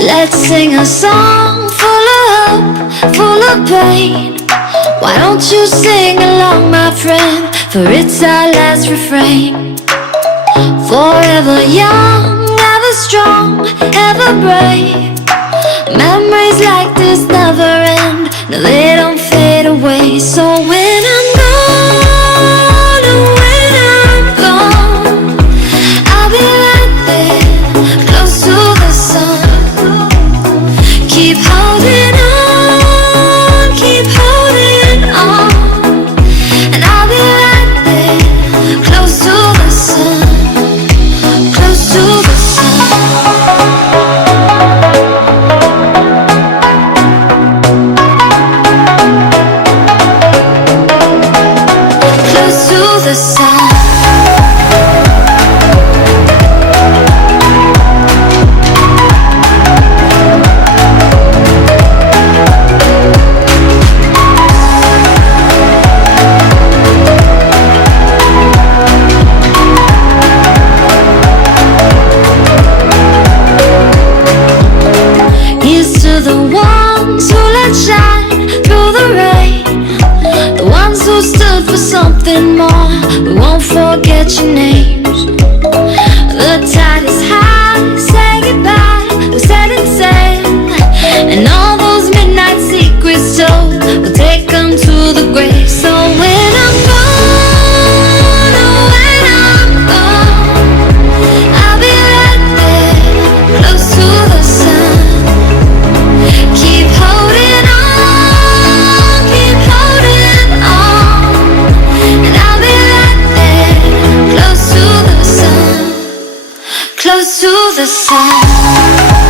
Let's sing a song full of hope, full of pain. Why don't you sing along, my friend? For it's our last refrain. Forever young, ever strong, ever brave. Memories like this never end. No, they don't fade away. So when I'm gone, oh, when I'm gone, I'll be right there, close to the sun. Keep holding on, keep holding on, and I'll be right there, close to the sun, close to the sun. Close to the sun. Here's to the ones who let shine through the rain, the ones who stood for something more. We won't forget your names. The tide is high, say goodbye, we set and sail, and all those midnight secrets told, we'll take them to the grave. So when I'm gone, oh, when I'm gone, I'll be right there, close to the sun. Keep holding on, and I'll be right there, close to the sun, close to the sun.